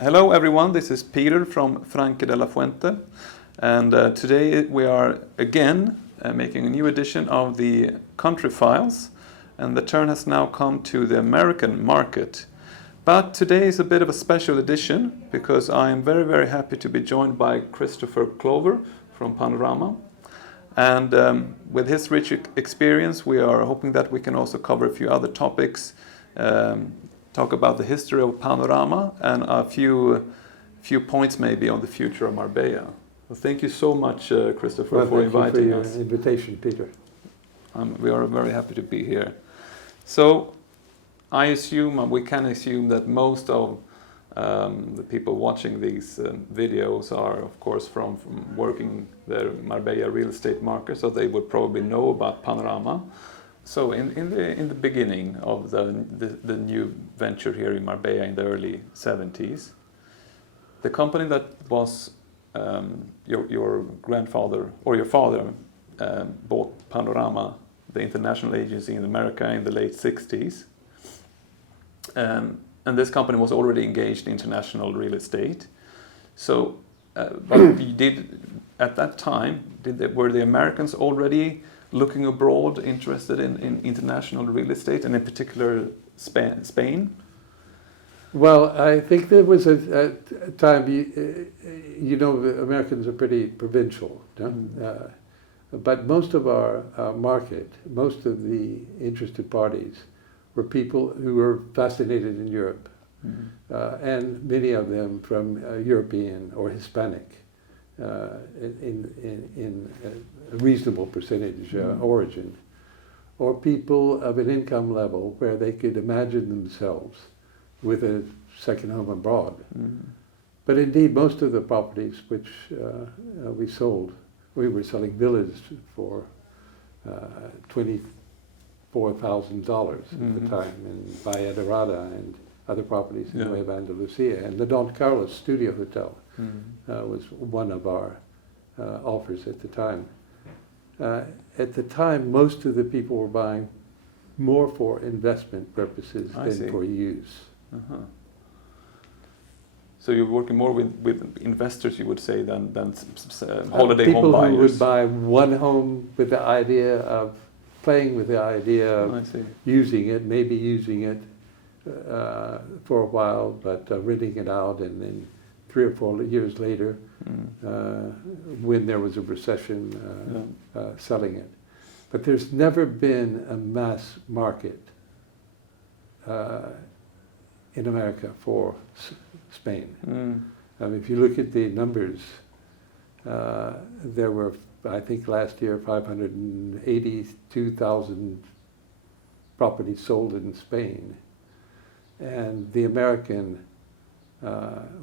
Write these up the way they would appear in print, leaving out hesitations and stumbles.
Hello everyone, this is Peter from Franque de la Fuente, and today we are again making a new edition of the Country Files, and the turn has now come to the American market. But today is a bit of a special edition because I am very happy to be joined by Christopher Clover from Panorama, and with his rich experience we are hoping that we can also cover a few other topics, talk about the history of Panorama and a few points maybe on the future of Marbella. Well, thank you so much, Christopher, for inviting us. Thank you for your invitation, Peter. We are very happy to be here. So, I assume, we can assume that most of the people watching these videos are, of course, from working the Marbella real estate market, so they would probably know about Panorama. So in the beginning of the new venture here in Marbella in the early 70s, the company that was your grandfather or your father bought Panorama, the international agency in America, in the late 60s. And this company was already engaged in international real estate. So, but you did at that time, were the Americans already looking abroad, interested in international real estate, and in particular Spain? Well, I think there was a time, you know, Americans are pretty provincial, no? But most of our market, most of the interested parties were people who were fascinated in Europe, and many of them from European or Hispanic, in a reasonable percentage origin, or people of an income level where they could imagine themselves with a second home abroad. But indeed, most of the properties which we sold, we were selling villas for $24,000 at the time in Bahia Dorada and other properties in Nueva, Andalucia. And the Don Carlos Studio Hotel was one of our offers at the time. At the time, most of the people were buying more for investment purposes than for use. So you're working more with investors, you would say, than holiday home buyers? People who would buy one home with the idea of playing with the idea of using it, maybe using it for a while, but renting it out, and then 3 or 4 years later, when there was a recession, selling it. But there's never been a mass market in America for Spain. If you look at the numbers, there were, I think last year, 582,000 properties sold in Spain. And the American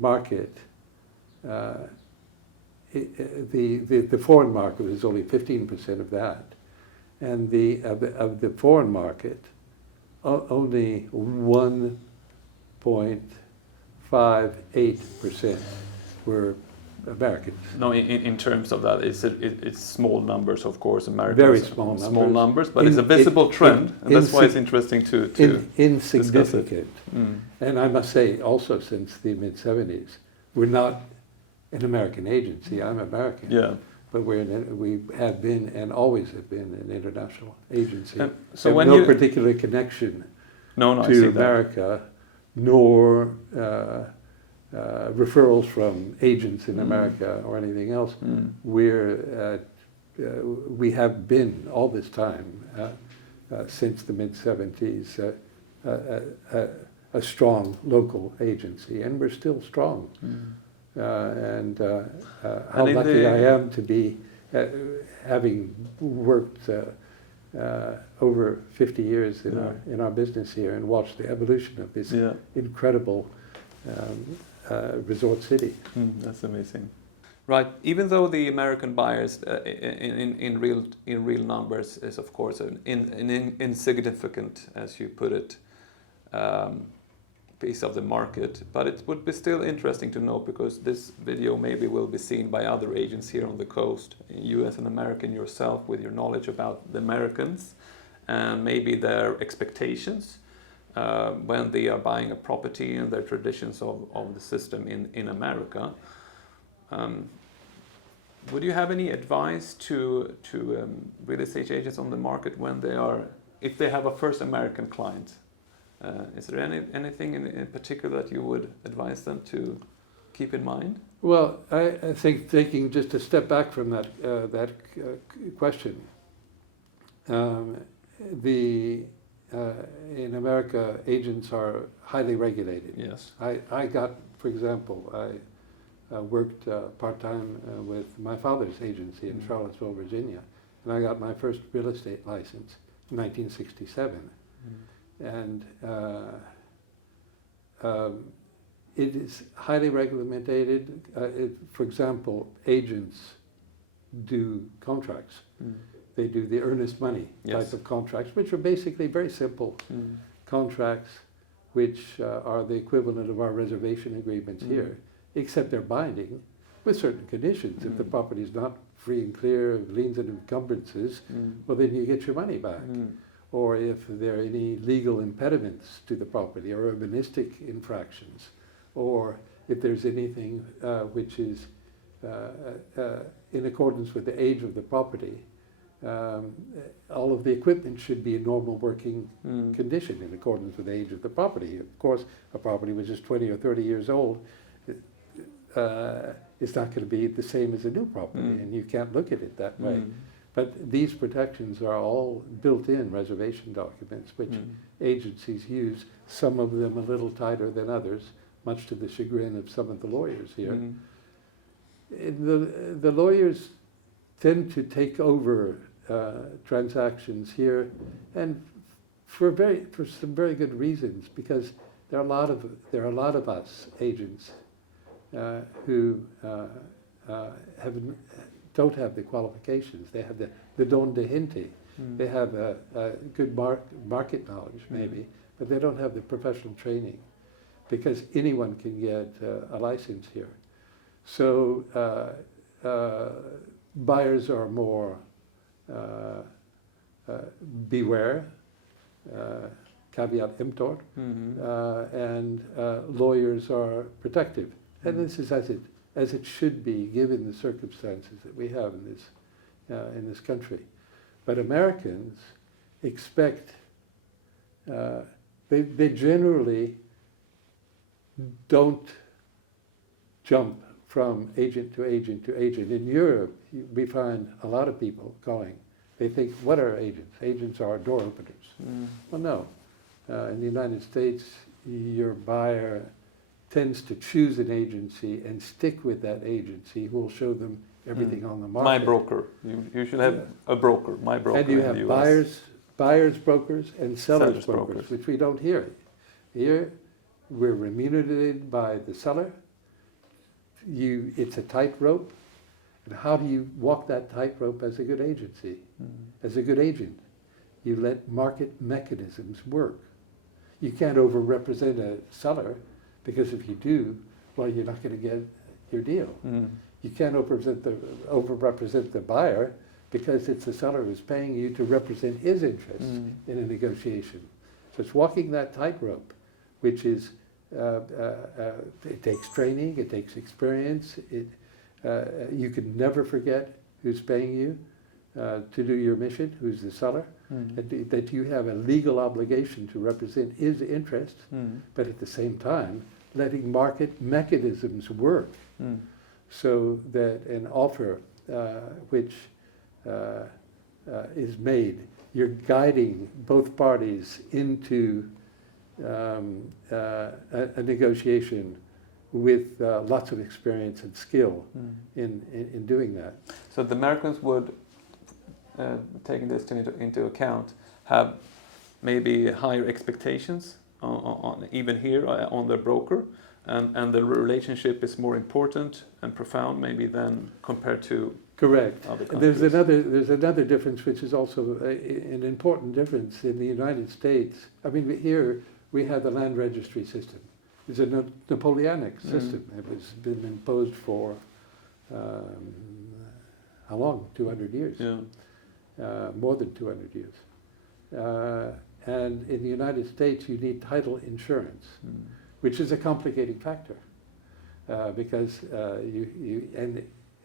market, the foreign market is only 15% of that. And of the foreign market, only 1.58% were Americans. No, in terms of that, it's small numbers, of course. Americans, very small numbers, but it's a visible trend, and that's why it's interesting to insignificant. And I must say, also since the mid-70s, we're not an American agency. I'm American, but we have been and always have been an international agency. So when no particular connection to America, nor referrals from agents in America or anything else. We have been all this time, since the mid-70s, a strong local agency, and we're still strong. How lucky I am to be having worked over 50 years in our business here and watched the evolution of this incredible resort city. That's amazing. Right. Even though the American buyers in real numbers is of course an insignificant, as you put it, piece of the market, but it would be still interesting to know, because this video maybe will be seen by other agents here on the coast, in US and American, yourself with your knowledge about the Americans and maybe their expectations. when they are buying a property and their traditions of the system in America. Would you have any advice to real estate agents on the market when they are, if they have a first American client? Is there anything in particular that you would advise them to keep in mind? Well, I think taking just a step back from that question, in America, agents are highly regulated. Yes. I got, for example, I worked part-time with my father's agency in Charlottesville, Virginia, and I got my first real estate license in 1967. And it is highly regulated. For example, agents do contracts. They do the earnest money type of contracts, which are basically very simple contracts, which are the equivalent of our reservation agreements here, except they're binding with certain conditions. If the property is not free and clear of liens and encumbrances, well, then you get your money back. Or if there are any legal impediments to the property or urbanistic infractions, or if there's anything which is in accordance with the age of the property, all of the equipment should be in normal working condition in accordance with the age of the property. Of course, a property which is 20 or 30 years old is not going to be the same as a new property, and you can't look at it that way. But these protections are all built-in reservation documents, which agencies use, some of them a little tighter than others, much to the chagrin of some of the lawyers here. The lawyers tend to take over transactions here, and for some very good reasons, because there are a lot of us agents who don't have the qualifications. They have the don de gente. They have a good market knowledge, maybe, but they don't have the professional training, because anyone can get a license here. So buyers are more beware, caveat emptor, and lawyers are protective. And this is as it should be, given the circumstances that we have in this country. But Americans expect, they generally don't jump from agent to agent to agent. In Europe, we find a lot of people calling. They think, what are agents? Agents are door openers. Well, no. In the United States, your buyer tends to choose an agency and stick with that agency who will show them everything on the market. My broker. You should have a broker, my broker. And you have buyers brokers and sellers brokers, which we don't hear. Here, we're remunerated by the seller. It's a tightrope. And how do you walk that tightrope as a good agency? As a good agent, you let market mechanisms work. You can't over-represent a seller, because if you do, well, you're not going to get your deal. You can't over-represent the buyer, because it's the seller who's paying you to represent his interests in a negotiation. So it's walking that tightrope, which is, it takes training, it takes experience. You can never forget who's paying you to do your mission, who's the seller, that you have a legal obligation to represent his interests, but at the same time, letting market mechanisms work so that an offer which is made, you're guiding both parties into a negotiation with lots of experience and skill in doing that. So the Americans would, taking this into account, have maybe higher expectations on even here on their broker, and the relationship is more important and profound maybe than compared to correct. other countries. There's another difference, which is also an important difference in the United States. I mean, here we have the land registry system. It's a Napoleonic system. It was been imposed for how long? 200 years. Yeah. More than 200 years. And in the United States, you need title insurance, which is a complicating factor because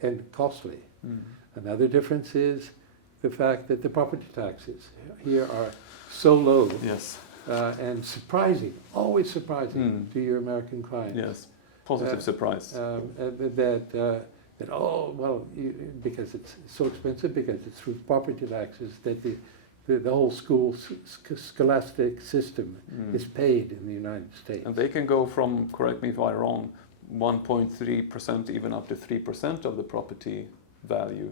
and costly. Another difference is the fact that the property taxes here are so low. Yes. And surprising, always surprising to your American clients. Yes, positive surprise. That because it's so expensive, because it's through property taxes that the whole scholastic system is paid in the United States. And they can go from, correct me if I'm wrong, 1.3% even up to 3% of the property value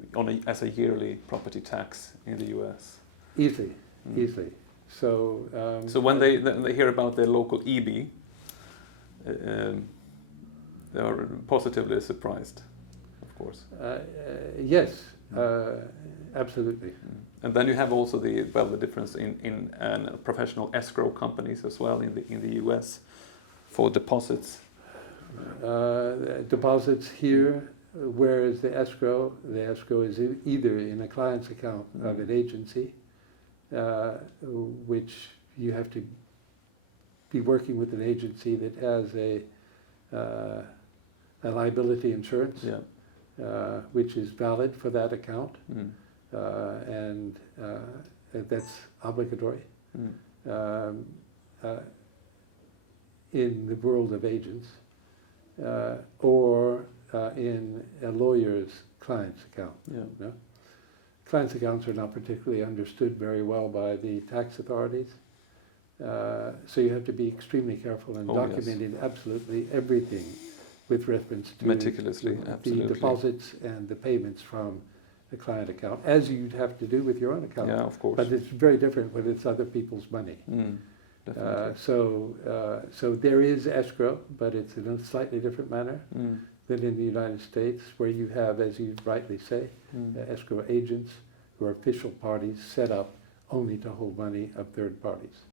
as a yearly property tax in the US. Easily. So when they hear about their local EB, they are positively surprised, of course. Yes, absolutely. And then you have also the difference in professional escrow companies as well in the US for deposits. Deposits here, whereas the escrow is either in a client's account of an agency, which you have to be working with an agency that has a liability insurance, which is valid for that account, and that's obligatory. In the world of agents, or in a lawyer's client's account. No? Client's accounts are not particularly understood very well by the tax authorities, so you have to be extremely careful in documenting absolutely everything with reference to meticulously, the deposits and the payments from the client account, as you'd have to do with your own account. Yeah, of course. But it's very different when it's other people's money. So there is escrow, but it's in a slightly different manner than in the United States, where you have, as you rightly say, escrow agents who are official parties set up only to hold money of third parties.